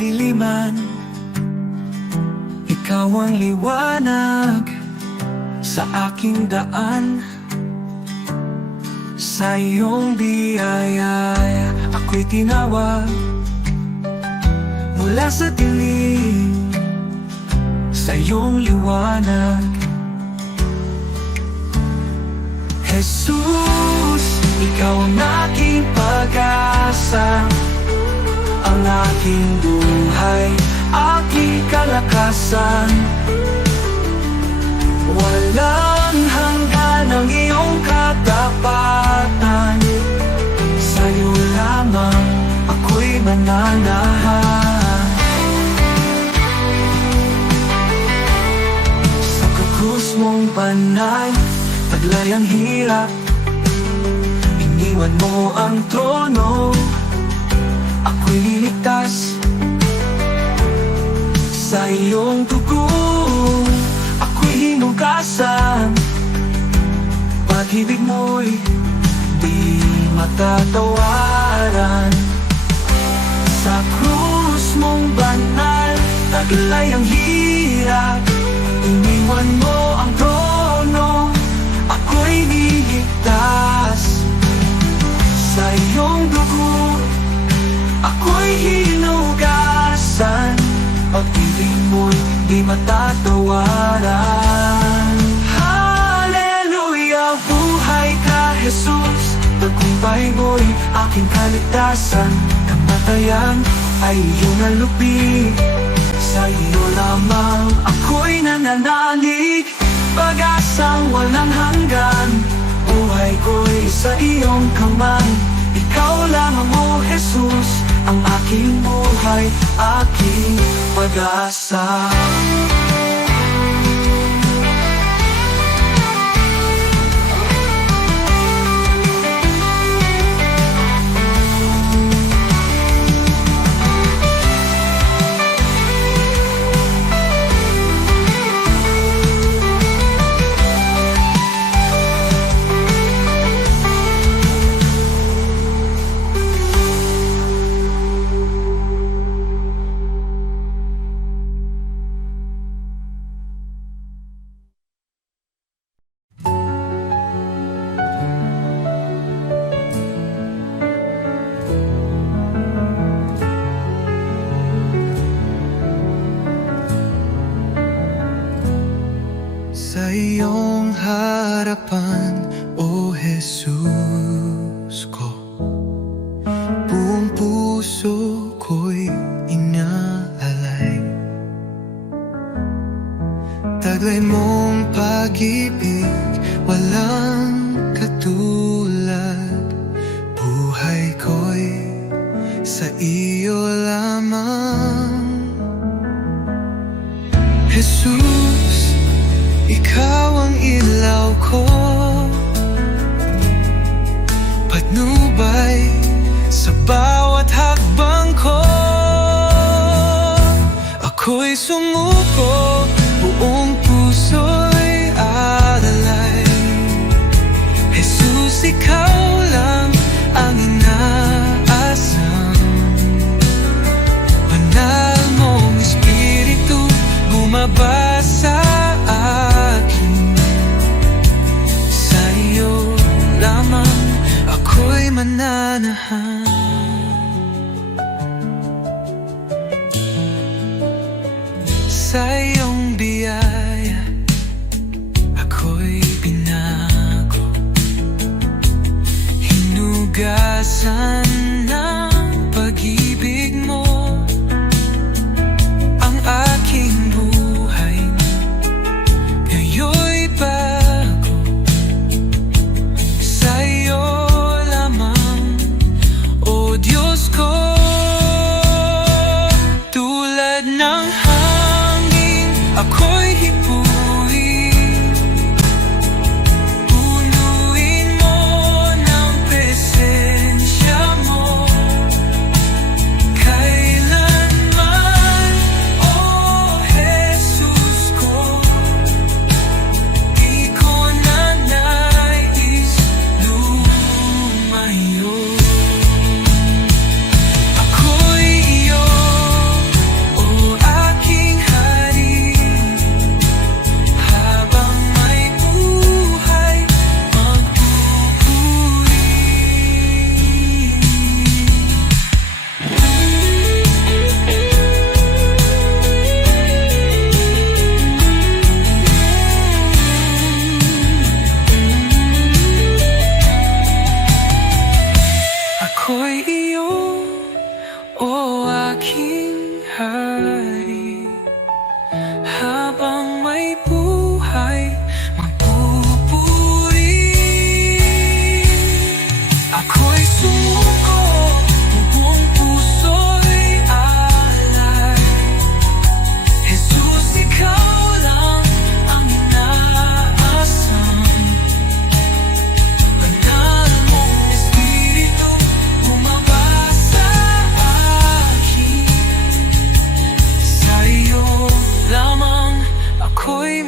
kadiliman. Ikaw ang liwanag sa aking daan. Sa iyong biyaya ako'y tinawag mula sa dilim, sa iyong liwanag. Jesus, ikaw ang aking pag-asa, ang aking buhay, aking kalakasan. Walang hanggan ang iyong katapatan. Sa'yo lamang ako'y mananahan. Sa krus mong banal, taglay ang hirap. Iniwan mo ang trono, ako'y liligtas. Sa iyong dugo ako'y hinugasan. Pag-ibig mo'y di matatawaran. Sa krus mong banal, taglay ang hirap. Iniwan mo ang trono, ako'y niligtas. Sa iyong dugo ako'y hinugasan. Pag-ibig mo'y di matatawaran. Hallelujah, buhay ka Jesus. Tagumpay mo'y aking kaligtasan. Kamatayan ay iyong nalupi. Sa iyo lamang ako'y nananalig. Pag-asang walang hanggan, buhay ko'y sa iyong kamay. Ikaw lamang, O Jesus, ang aking buhay, aking pag-asa. Sa iyong harapan, O Jesus ko, buong puso ko'y inaalay. Taglay mong pag-ibig, walang katulad. Buhay ko'y sa iyo lamang. Jesus, ikaw ang ilaw ko, patnubay sa bawat hakbang ko. Ako'y sumuko, buong puso'y alalay. Jesus, ikaw lang ang inaasam. Banal mong Espiritu bumaba sa akin. Sa iyo lamang ako'y mananahan. Sa iyong biyaya ako'y binago, hinugasan ng pag-ibig mo. Ang aking buhay ngayon'y bago. Sa iyo lamang, O Diyos ko. Tulad ng hangin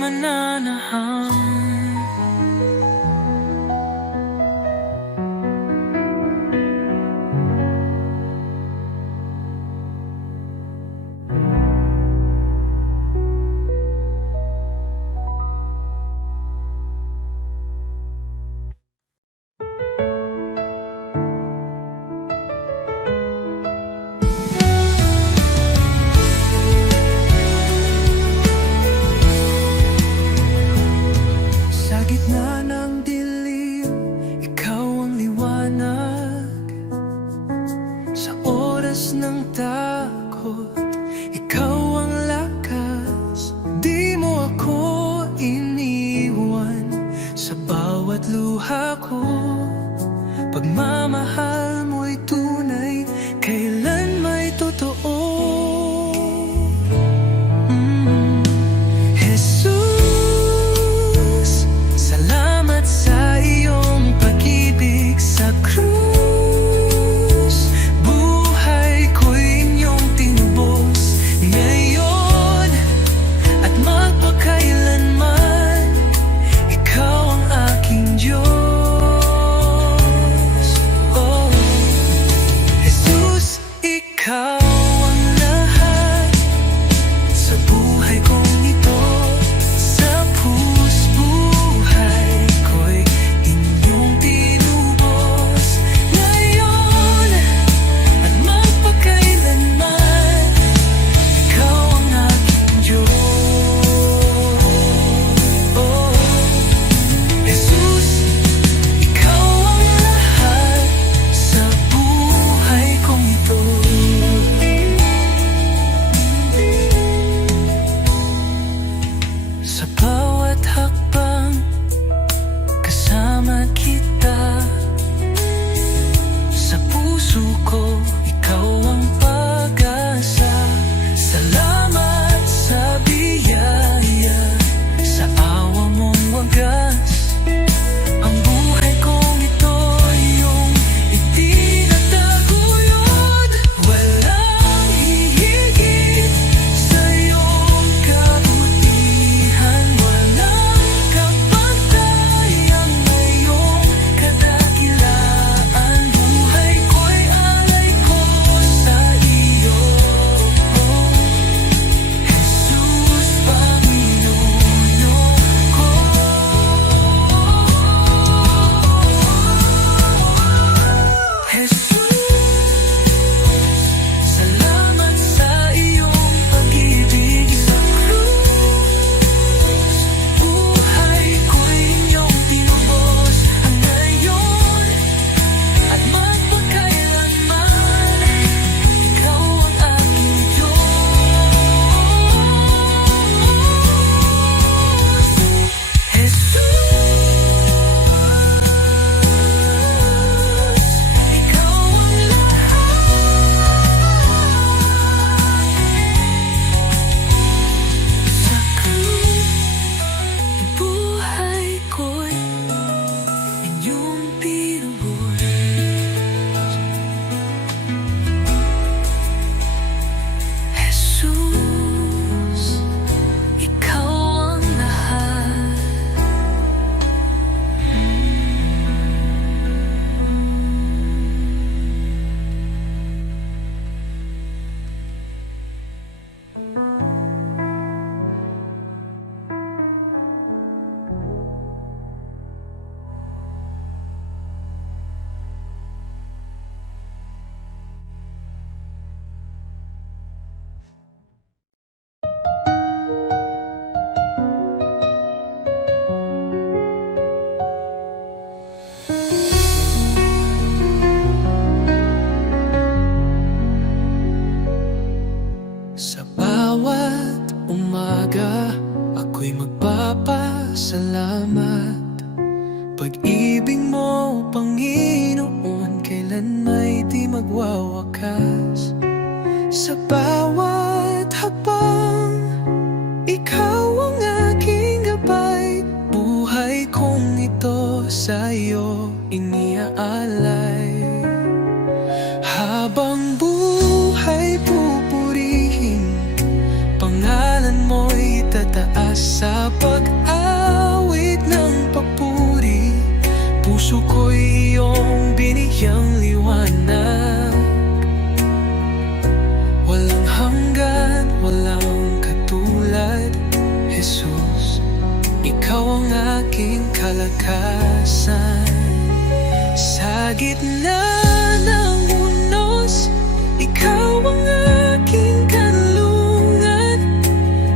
mananahang. Sa gitna ng dilim, ikaw ang liwanag. Sa oras ng takot, ikaw ang lakas. Di mo ako iniwan sa bawat luha ko. Pagmamahal mo'y tunay, kailan may totoo. Jesus, salamat sa iyong pag-ibig sa krus. Buhay ko'y inyong tinubos ngayon at magpakailanman. Ikaw ang aking Diyos. Oh, Jesus, ikaw ang lahat sa buhay kong ito. Sa buhay ko'y inyong tinubos ngayon at magpakailanman. Ikaw ang aking Diyos. Oh, Jesus, ikaw ang lahat sa buhay kong ito. Sa bawat hakbang, kasama kita. Sa puso ko, ikaw ang pag-asa. Salamat sa biyaya, sa awa mong wagas. Ang buhay kong ito, iyong itinataguyod. Walang hihigit sa iyong kabutihan. Walang kapantay ang iyong kadakilaan. Buhay ko'y alay ko sa iyo. Jesus, Panginoon ko. Jesus, salamat sa iyong pag-ibig sa krus. Buhay ko'y inyong tinubos ngayon at magpakailanman. Ikaw ang aking Diyos. Jesus, ikaw ang lahat sa krus. Buhay ko'y inyong tinubos. Jesus, ikaw ang lahat. Sa bawat umaga, ako'y magpapasalamat. Pag-ibig mo, Panginoon, kailan may di magwawakas. Sa bawat hakbang, ikaw ang aking gabay. Buhay kong ito sa'yo iniaalay. Habang buhay pupurihin, pangalan mo'y tataas. sa pag-awit ng papuri. Puso ko'y iyong binigyang liwanag, walang hanggan, walang katulad. Jesus, ikaw ang aking kalakasan. Sa gitna ng unos, ikaw ang aking kanlungan.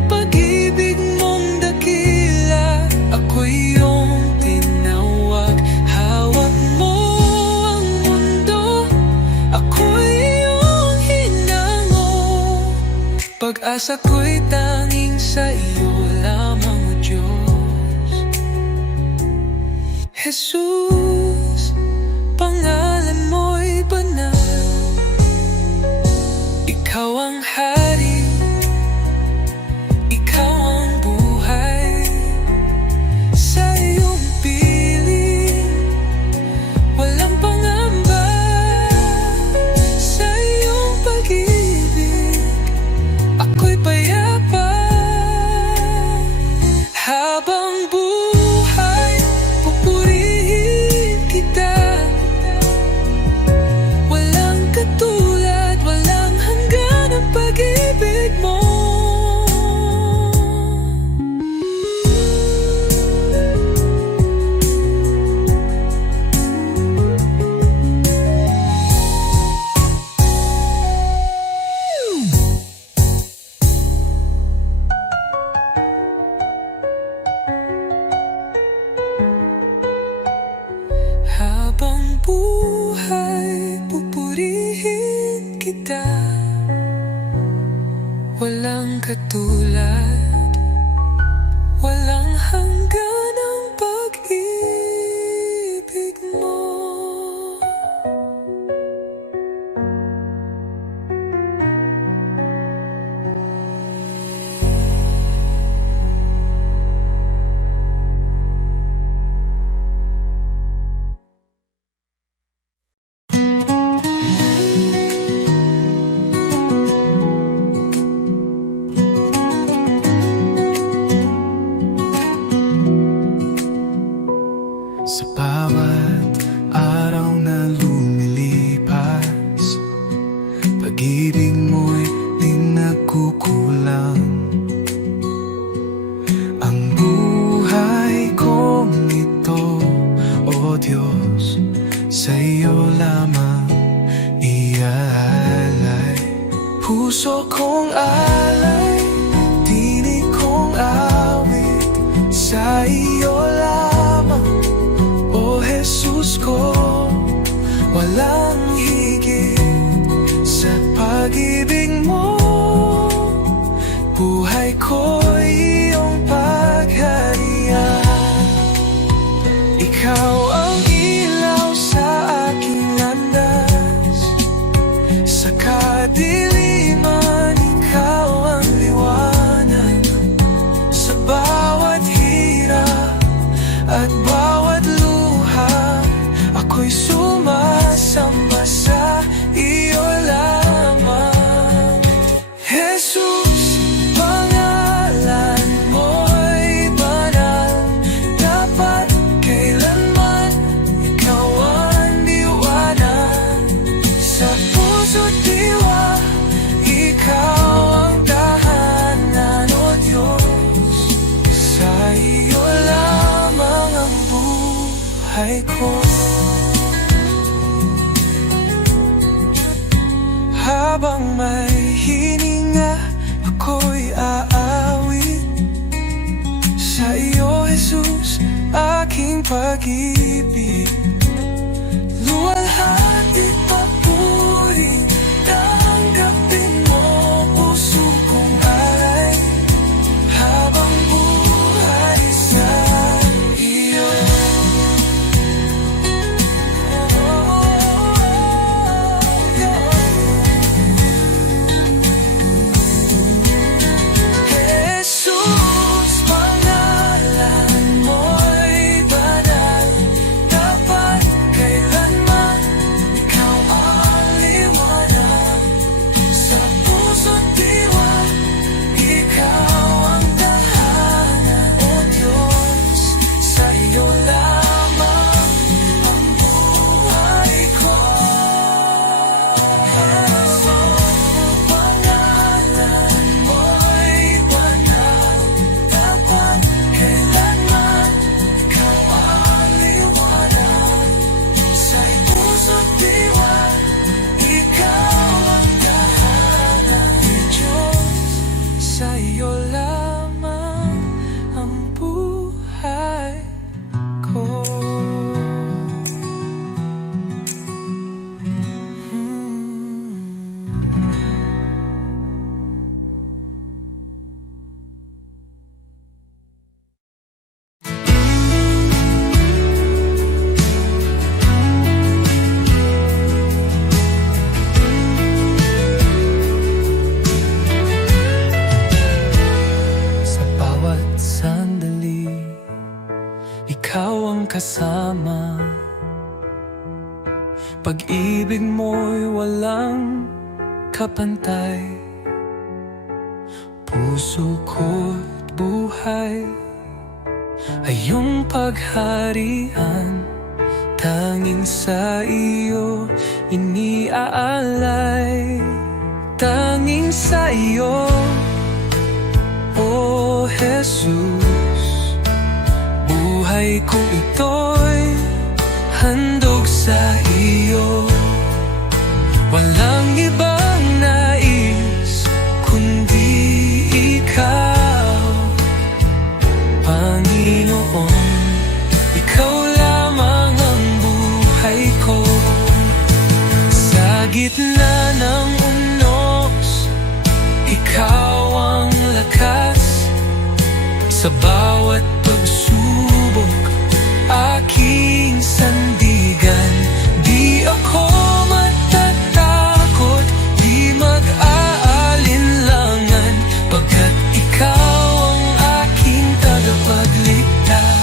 Pag-ibig mong dakila, ako'y iyong tinawag. Hawak mo ang mundo, ako'y iyong hinango. Pag-asa ko'y tanging sa iyo lamang, O Diyos. Jesus, pangalan mo'y banal. Ikaw ang hari, ikaw ang buhay. Sa iyong piling, walang pangamba. Sa iyong pag-ibig, ako'y payapa. Habang buhay, pupurihin kita. Walang katulad, walang hanggan ang pag-ibig mo. Habang buhay, pupurihin kita. Walang katulad, walang hanggan ang pag-ibig mo. Sa bawat araw na lumilipas, pag-ibig mo'y di nagkukulang. Ang buhay kong ito, O Diyos, sa iyo lamang iaalay. Puso kong alay, tinig kong awit, sa iyo lamang, O Jesus ko. Walang higit sa pag-ibig mo. Buhay ko'y iyong pagharian. Ikaw ang ilaw sa aking landas. Sa kadiliman, ikaw ang liwanag. Sa bawat hirap at bawat luha, ako'y sumasamba sa iyo lamang. Jesus, pangalan mo'y banal. Dapat kailanman ikaw ang liwanag. Sa puso't diwa, ikaw ang tahanan, O Diyos. Sa iyo lamang ang buhay ko. Habang may hininga, ako'y aawit sa iyo, Jesus, aking pag-ibig. Luwalhati papuri, tanggapin mo puso kong alay. Habang buhay sa iyo. Jesus, pangalan mo'y banal. Pag-ibig mo'y walang kapantay. Puso ko't buhay ay iyong pagharian. Tanging sa iyo iniaalay. Tanging sa iyo, O Jesus, buhay ko ito'y handog sa iyo. Walang ibang nais kundi ikaw, Panginoon. Ikaw lamang ang buhay ko. Sa gitna ng unos, ikaw ang lakas. Sa bawat pagsubok, aking sandigan. Di ako matatakot, di mag-aalinlangan, pagkat ikaw ang aking tagapagligtas.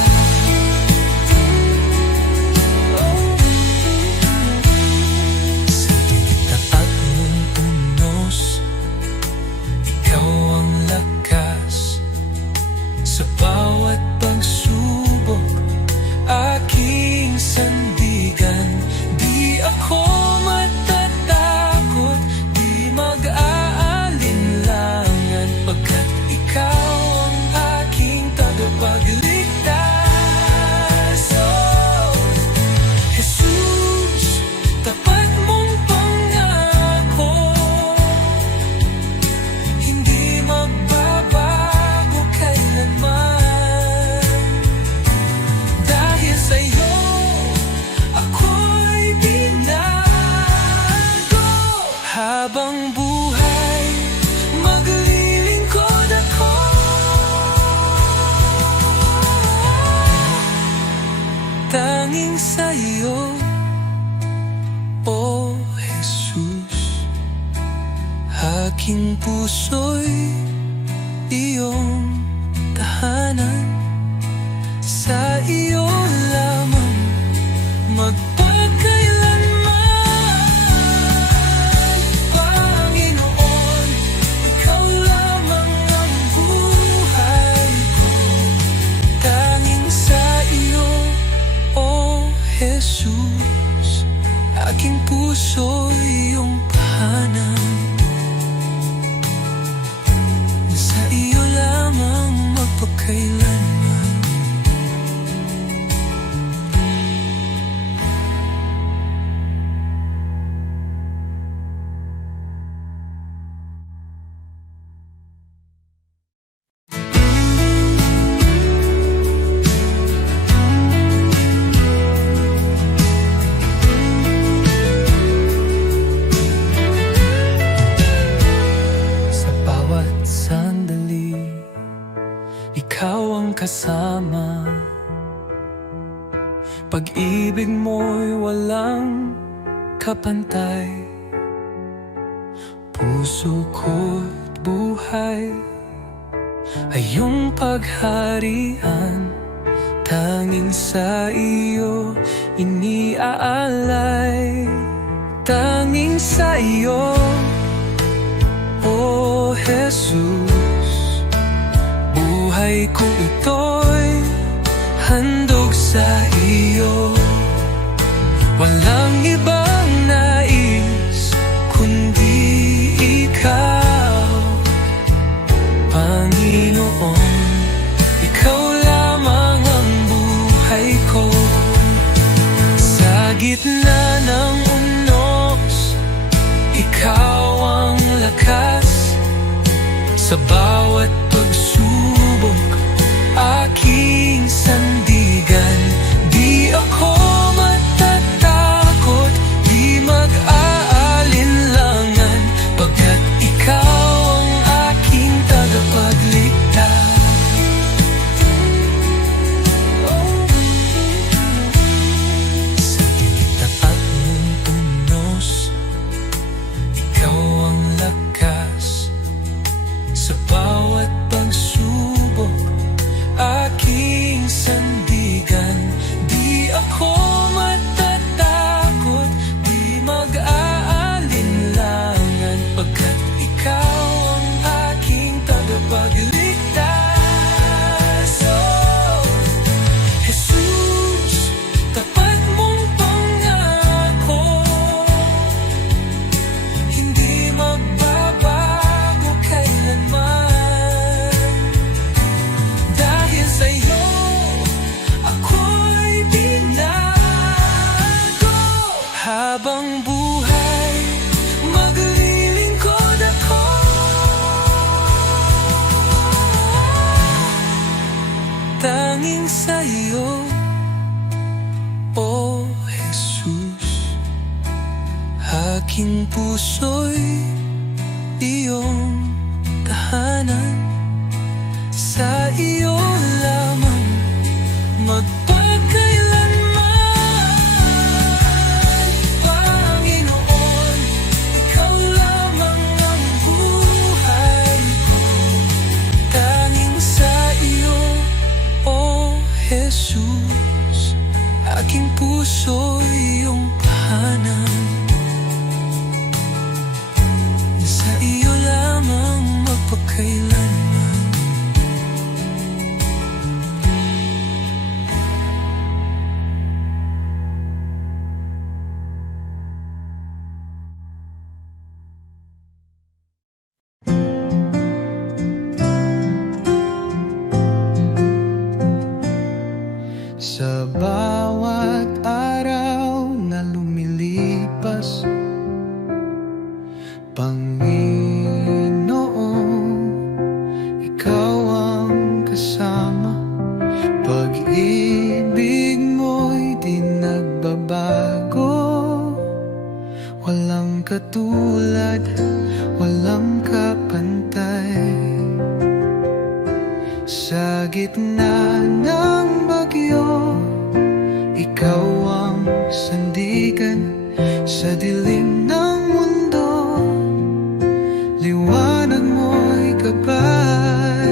Sa taat mong unos, ikaw ang lakas. Sa bawat pagsubok, aking sandigan. Di ako matatakot, di mag-aalinlangan, pagkat ikaw ang aking tagapagligtas. Oh, Jesus, tapat mong pangako, hindi magbabago kailanman. Dahil sa'yo, ako'y binago. Habang buhay, maglilingkod ako. Tanging sa'yo, O Jesus, aking puso'y iyong tahanan. Sa iyo lamang magpakailanman, Panginoon. Ikaw lamang ang buhay ko. Tanging sa iyo, O Jesus, aking puso iyong tahanan. Sa iyo lamang magpakailanman. Sa bawat sandali, ikaw ang kasama. Pag-ibig mo'y walang kapantay. Puso ko't buhay ay iyong pagharian. Tanging sa iyo iniaalay. Tanging sa iyo, O Jesus, buhay ko ito'y handog sa iyo. Walang ibang nais kundi ikaw, Panginoon. Ikaw lamang ang buhay ko. Sa gitna ng unos, ikaw ang lakas. Sa bawat pagsubok, aking sandigan. Di ako matatakot, di mag-aalinlangan, pagkat ikaw ang aking tagapagligtas. Sa taat mong unos, ikaw ang lakas. Sa bawat ligtas. Oh, Jesus, tapat mong pangako, hindi magbabago kailanman. Dahil sa'yo, ako'y binago. Habang buhay, maglilingkod ako. Tanging sa'yo, O Jesus, aking puso'y iyong tahanan. Sa iyo lamang magpakailanman. Panginoon, ikaw lamang ang buhay ko. Tanging sa iyo, O Jesus, aking puso'y iyong tahanan. Sa iyo lamang magpakailanman. Sa bawat araw na lumilipas, Panginoon, ikaw ang kasama. Pag-ibig mo'y di nagbabago. Walang katulad, walang kapantay. Sa gitna ng bagyo, ikaw ang sandigan. Sa dilim ng mundo, liwanag mo'y gabay.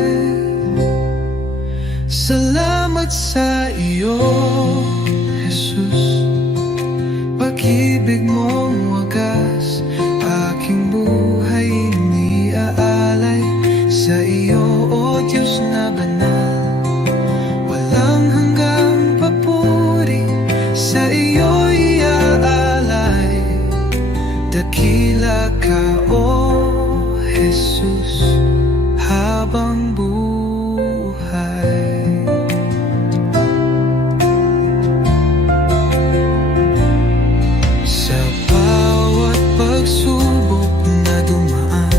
Salamat sa iyo, Jesus. Pag-ibig mong wagas, aking buhay iniaalay. Sa iyo, O Diyos na banal, walang hanggang papuri. Sa iyo iaalay, dakila ka, O Jesus, habang buhay. Sa bawat pagsubok na dumaan,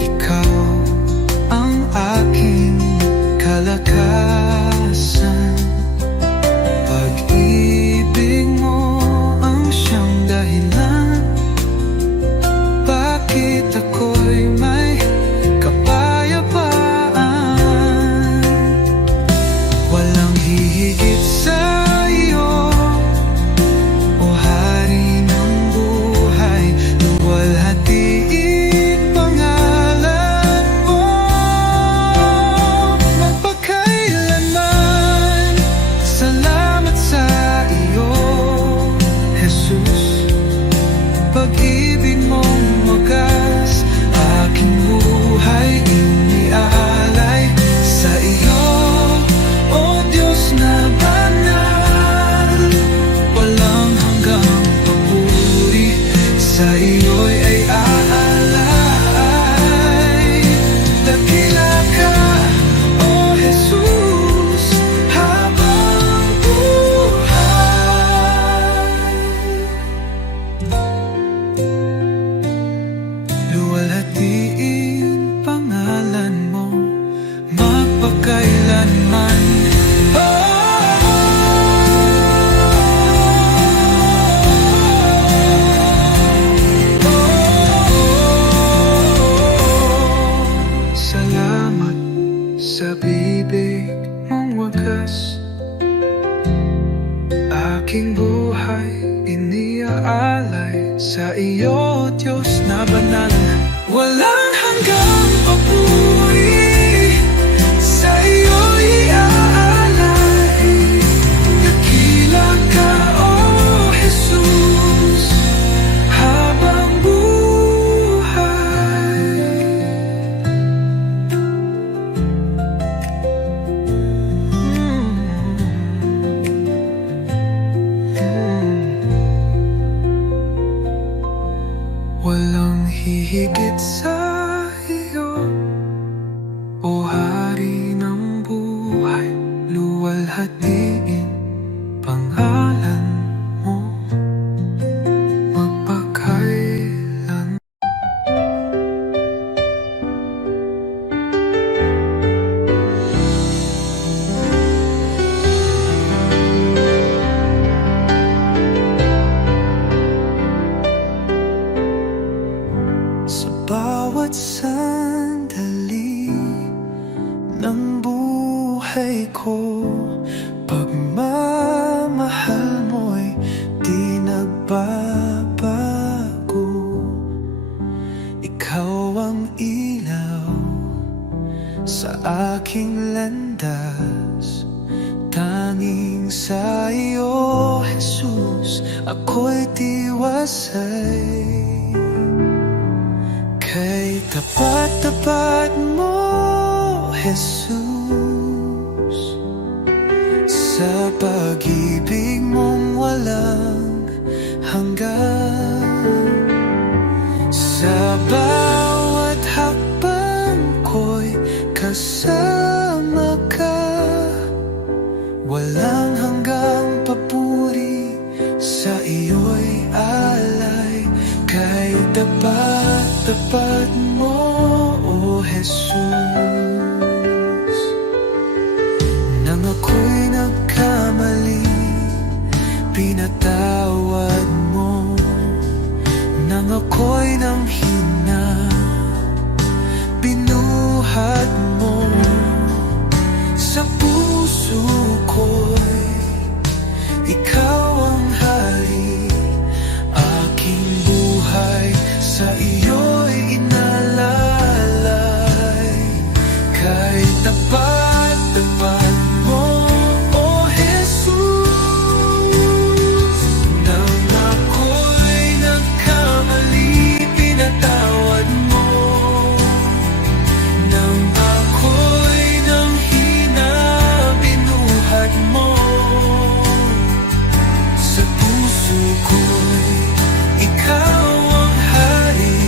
ikaw ang aking kalakasan. Pag-ibig mo ang siyang dahilan, bakit ako'y may ilaw sa aking landas. Tanging sa iyo, Jesus, ako'y tiwasay. Kay tapat-tapat mo, Jesus, sa pag-ibig mong walang hanggan. Sa bawat hakbang ko'y kasama ka. Walang hanggang papuri, sa iyo'y alay. Kay tapat-tapat mo, O Jesus. Nang ako'y nagkamali, pinatawad mo. Nang ako'y nanghina, binuhat mo. Sa puso ko'y ikaw ang hari. Aking buhay sa iyo'y inalalay. Kay tapat-tapat mo, O Jesus. Nang ako'y nagkamali, pinatawad mo. Nang ako'y nanghina, binuhat mo. Sa puso ko'y ikaw ang hari.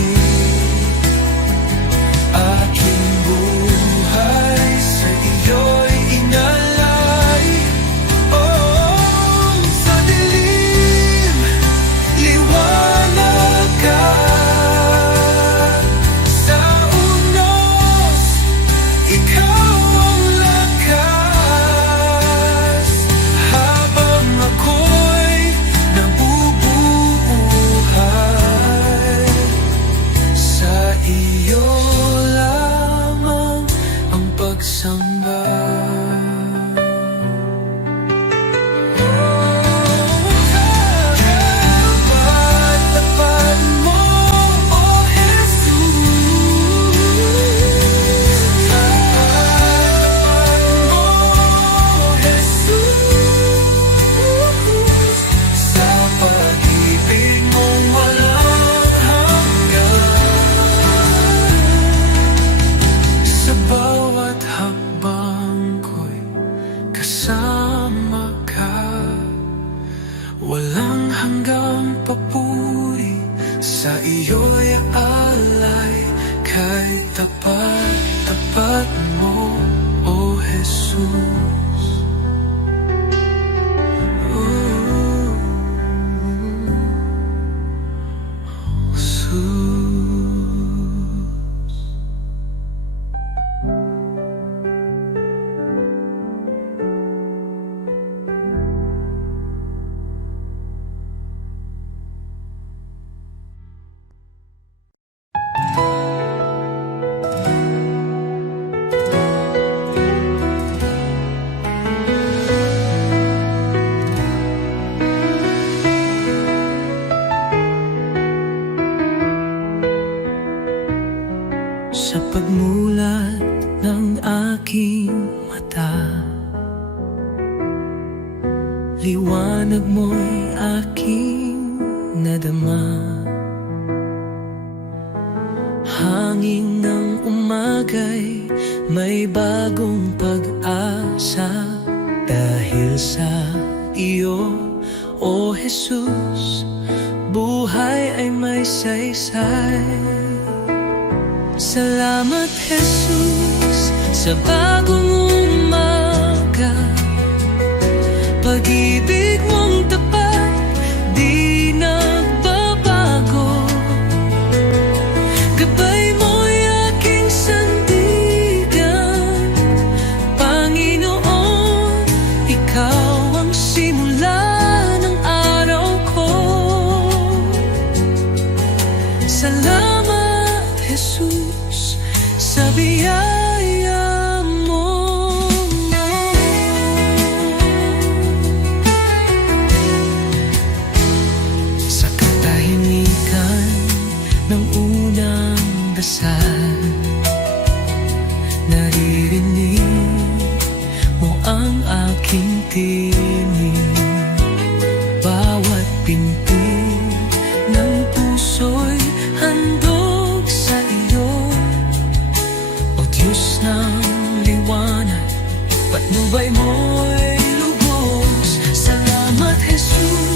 Aking buhay sa iyo'y inalay. Oh, sa dilim, liwanag ka. Sa unos, ikaw ang lakas. Habang ako'y nabubuhay, sa iyo lamang ang pagsamba. Tapat-tapat mo, O Jesus. Tapat-tapat mo, O Jesus. Sa pag-ibig mong walang hanggan. Sa bawat hakbang ko'y kasama ka. Walang hanggang papuri, sa iyo'y alay. Kay tapat-tapat mo, O Jesus. Ooh, Jesus. Sa pagmulat ng aking mata, liwanag mo'y aking nadama. Hangin ng umaga'y may bagong pag-asa. Dahil sa iyo, O Jesus, buhay ay may saysay. Salamat, Jesus, sa bagong umaga. Pag-ibig mong tapat, di nagbabago. Gabay mo'y aking sandigan. Panginoon, ikaw ang simula ng araw ko. Salamat, Jesus, sa biyaya mo. Sa katahimikan ng unang dasal, Diyos ng liwanag, patnubay mo'y lubos. Salamat, Jesus.